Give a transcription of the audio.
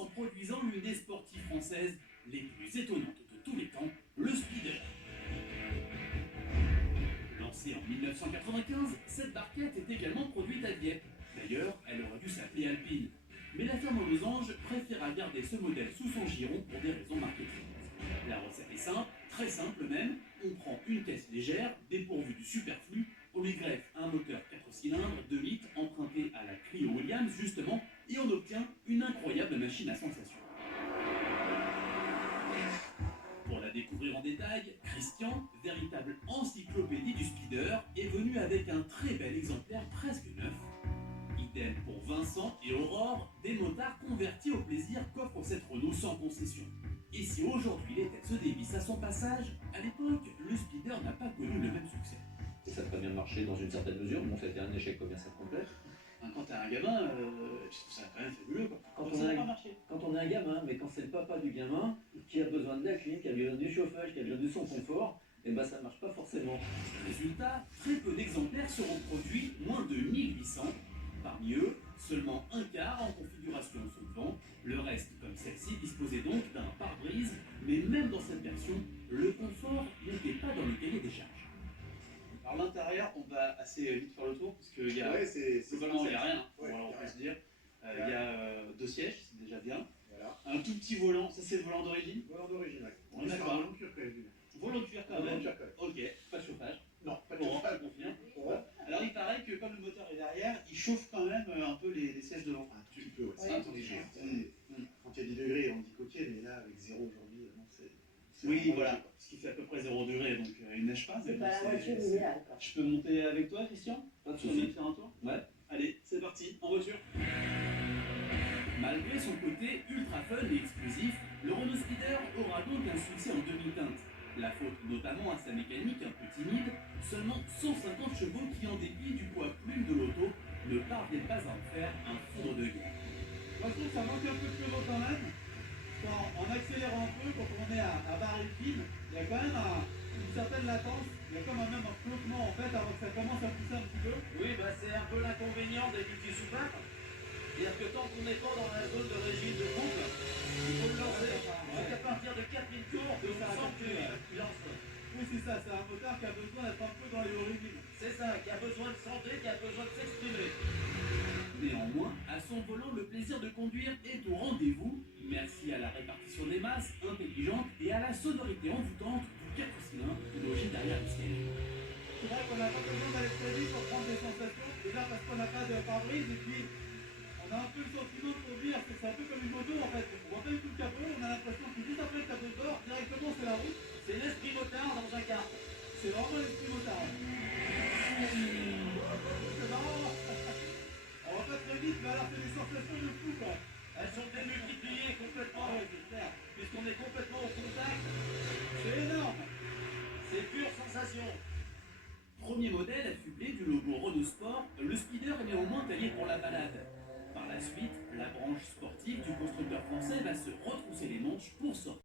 en produisant l'une des sportives françaises les plus étonnantes de tous les temps, le speeder. Lancée en 1995, cette barquette est également produite à Dieppe. D'ailleurs, elle aurait dû s'appeler Alpine. Mais la firme aux losanges préféra garder ce modèle sous son giron pour des raisons marketing. La recette est simple, très simple même. On prend une caisse légère, dépourvue du superflu, on lui greffe un moteur 4 cylindres, 2 litres, emprunté à la Clio Williams justement, et on obtient une incroyable machine à sensation. Pour la découvrir en détail, Christian, véritable encyclopédie du speeder, est venu avec un très bel exemplaire presque neuf. Idem pour Vincent et Aurore, des motards convertis au plaisir qu'offre cette Renault sans concession. Et si aujourd'hui les têtes se dévissent à son passage, à l'époque, le speeder n'a pas connu le même succès. Ça a très bien marché dans une certaine mesure, bon, ça a été un échec commercial complet. Quand t'es un gamin, je trouve ça quand même fabuleux. Quand on est un gamin, mais quand c'est le papa du gamin qui a besoin de la clim, qui a besoin du chauffage, qui a besoin de son confort, et ben ça marche pas forcément. Résultat, très peu d'exemplaires seront produits, moins de 1800. Parmi eux, seulement un quart en configuration sous-vent. Le reste, comme celle-ci, disposait donc d'un pare-brise, mais même dans cette version, le confort n'était pas dans le cahier des charges. Alors l'intérieur, on va assez vite faire le tour, parce qu'il y a globalement il n'y a rien, Ouais, voilà, on peut se dire. Il Ouais. y a deux sièges, c'est déjà bien. Voilà. Un tout petit volant, ça c'est le volant d'origine. Volant d'origine, ouais. On est d'accord. Volant de cuir quand même. Volant de cuir quand Volant de même. cuir quand même. Ok, pas de chauffage. Non, pas de Bon, chauffage. on confirme. Ouais. Alors il paraît que comme le moteur est derrière, il chauffe quand même un peu les sièges devant. Un tout petit peu, ouais. C'est Ouais. un peu léger. Mm. Quand il y a 10 degrés, on dit coquet, mais là, avec 0 aujourd'hui, non, c'est. Oui, vraiment voilà, léger, quoi. ce qui fait à peu près 0 degré, donc il neige pas. C'est mais pas la bon, voiture c'est- idéale, quoi. Je peux monter avec toi, Christian? Pas de Tu soucis. veux faire un tour? Ouais. Allez, c'est parti, en voiture. Malgré son côté ultra fun et exclusif, le Renault Speeder aura donc un succès en demi-teinte. La faute notamment à sa mécanique un peu timide, seulement 150 chevaux qui, en dépit du poids plume de l'auto, ne parviennent pas à en faire un foudre de guerre. Moi je trouve que ça manque un peu de chevaux quand même. En accélérant un peu, quand on est à barre fine, il y a quand même une certaine latence, il y a comme même un flottement en fait avant que ça commence à pousser un petit peu. Oui, bah c'est un peu l'inconvénient des multi soupapes. C'est-à-dire que tant qu'on n'est pas dans la zone de régime de couple, il faut le lancer. Donc à partir de 4000 tours, on sent qu'il lance. Oui c'est ça, c'est un moteur qui a besoin d'être un peu dans les origines. C'est ça, qui a besoin de santé, qui a besoin de s'exprimer. Néanmoins, à son volant, le plaisir de conduire est au rendez-vous, merci à la répartition des masses intelligente et à la sonorité envoûtante du 4 cylindres logé derrière le siège. C'est vrai qu'on n'a pas besoin d'aller très vite pour prendre des sensations, déjà parce qu'on n'a pas de pare-brise et puis on a un peu le sentiment de conduire, c'est un peu comme une moto en fait. On voit pas du tout le capot, on a l'impression que juste après le capot sort, directement c'est la route. C'est l'esprit motard dans un kart. C'est vraiment l'esprit motard. C'est marrant. On va pas très vite, mais alors c'est des sensations de fou quoi. Elles sont démultipliées complètement, C'est clair. puisqu'on est complètement au contact. C'est énorme. C'est pure sensation. Premier modèle affublé du logo Renault Sport, le Speeder est néanmoins taillé pour la balade. Par la suite, la branche sportive du constructeur français va se retrousser les manches pour sortir.